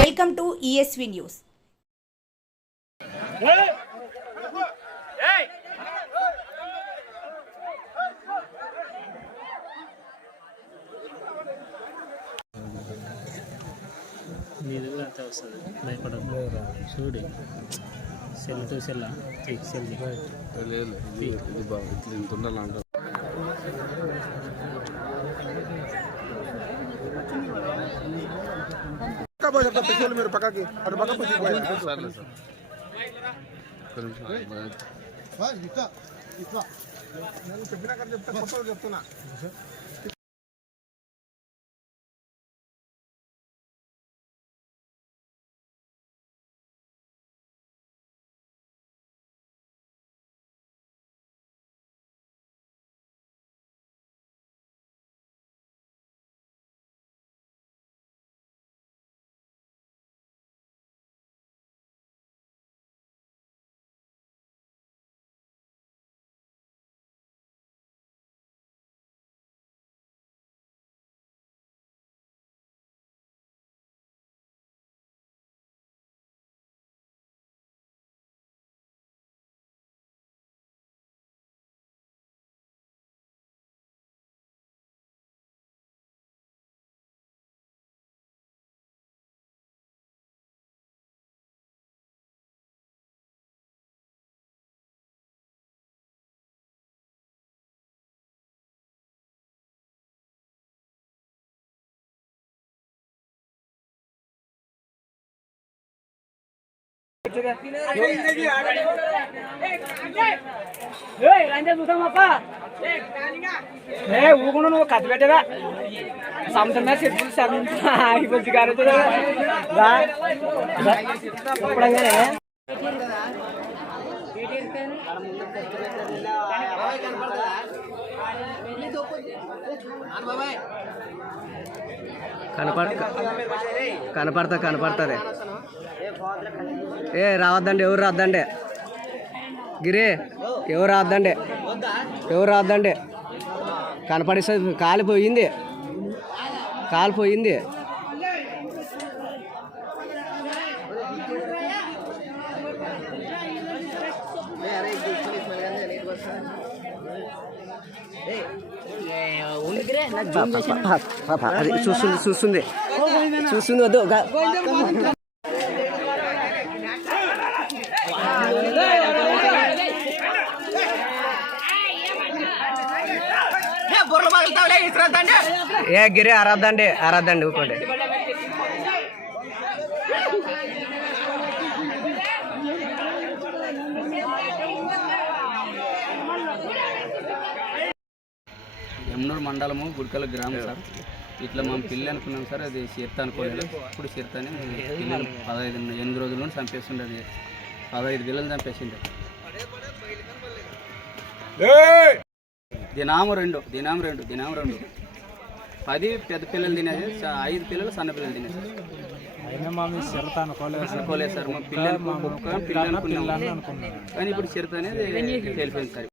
Welcome to ESV news నీది కూడా అంతే వస్తుంది. భయపడదు చూడు. సెల్ టు సెల్ సెల్ లేదు ఇది ఇది బాగా ఇట్లా ఇంత ఉండాలంట మీరు పక్కకి అటు పక్క సర్లే సార్ ఒక్క నిమిషం బాగా- నేను చెప్పినా కదా చెప్తా చెప్తున్నా. ఏ ఊకుండా నువ్వు? కథ పెట్టగా సంవత్సరం మీద చెప్పులు సగం అయిపోద్ది గారు ఎప్పుడైనా కనపడ కనపడతా కనపడుతుంది ఏ రావద్దండి ఎవరు రాద్దండి? గిరి ఎవరు రాద్దండి? ఎవరు రాద్దండి? కనపడిస్తుంది కాలిపోయింది కాలిపోయింది Hey అది చూస్తుంది చూస్తుంది. చూస్తుంది వద్దు గా- ఏ గిరి ఆరాధండి ఆరాధండి ఊకోండి ఎమ్నూరు మండలము గుడికల గ్రామం సార్. ఇట్లా మనం పిల్లి అనుకున్నాం సార్ అది చిరుత అనుకోలేదు. ఇప్పుడు చిరుత అని పిల్లలు పదహైదు ఎనిమిది రోజుల్లో చంపేస్తుండే అది. పదహైదు పిల్లలు చంపేసిండే. దినాము రెండు దినాము రెండు దినాము రెండు. పది పెద్ద పిల్లలు తినేది ఐదు పిల్లలు సన్న పిల్లలు తినేది మా మీ అనుకోలేదు సార్. అనుకోలేదు సార్. మా పిల్లలు పిల్లలు అనుకున్నాను కానీ ఇప్పుడు చిరుత అనేది తెలిపోయింది సార్.